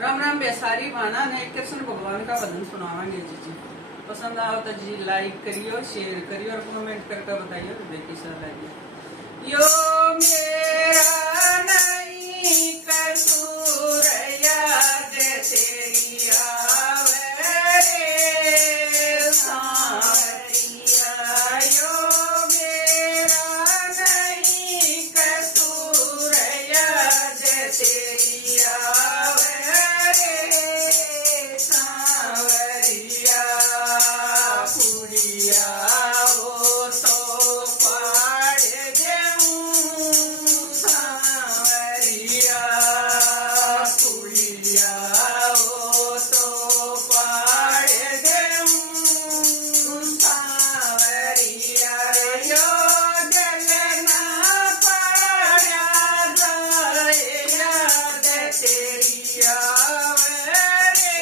राम राम बेसारी भाना ने कृष्ण भगवान का भजन सुनावांगे जी। पसंद आओ तो जी लाइक करियो, शेयर करियो और कमेंट करके बताइए कैसा लगे। यो मेरा नहीं कसूर याद तेरी आवे रे सांवरिया। यो मेरा नहीं कसूर याद तेरी आवे रे सांवरिया। पुड़िया वो तो पाड़ देऊं सांवरिया। पुड़िया वो तो पाड़ देऊं सांवरिया। यो जलना पाड़ा जाए याद तेरी आवे रे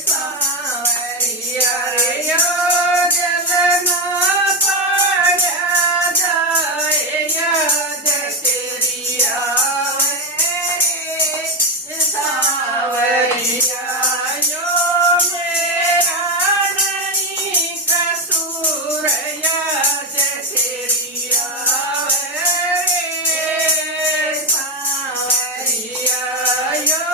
सांवरिया। यो जलना पाड़ा जाए याद तेरी आवे रे सांवरिया। यो मेरा नहीं कसूर याद तेरी आवे रे सांवरिया। यो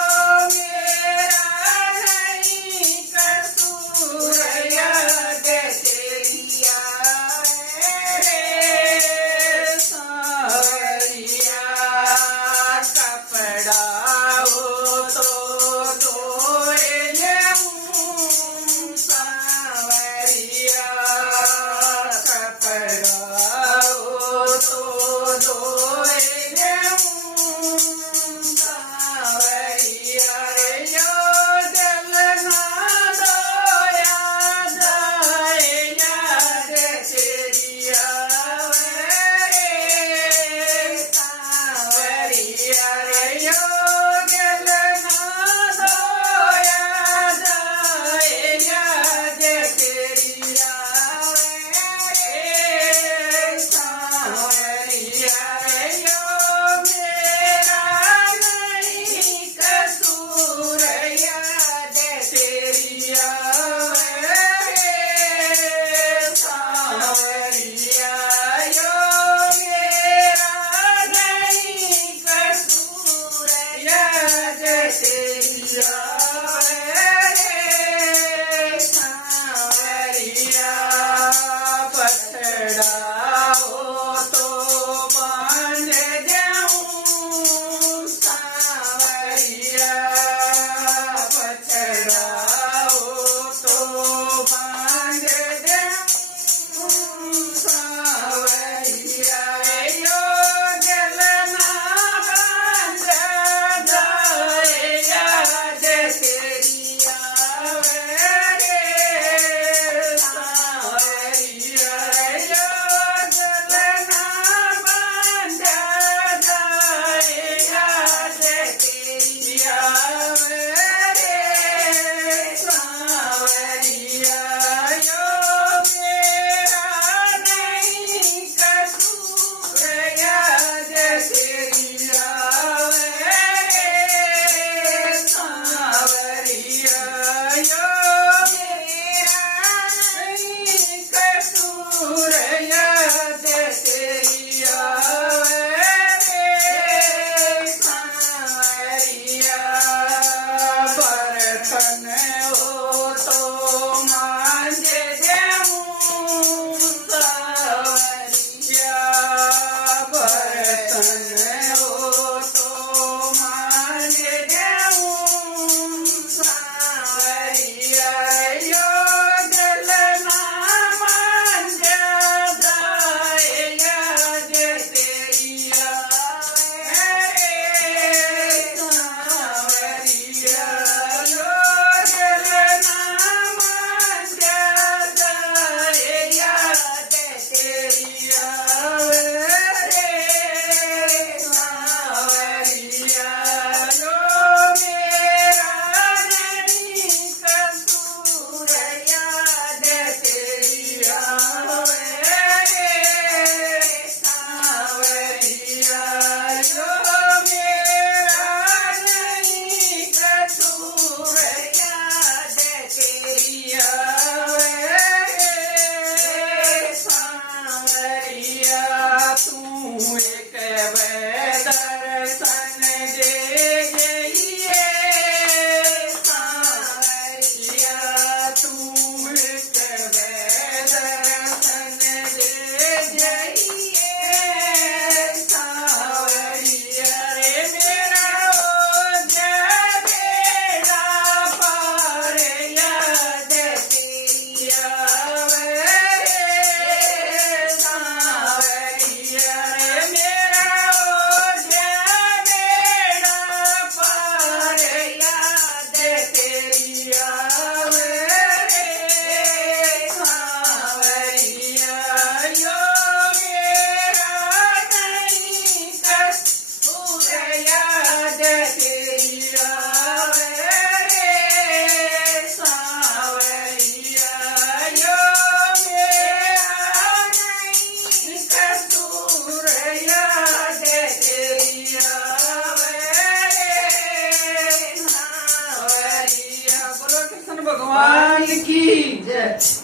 भगवान की जय।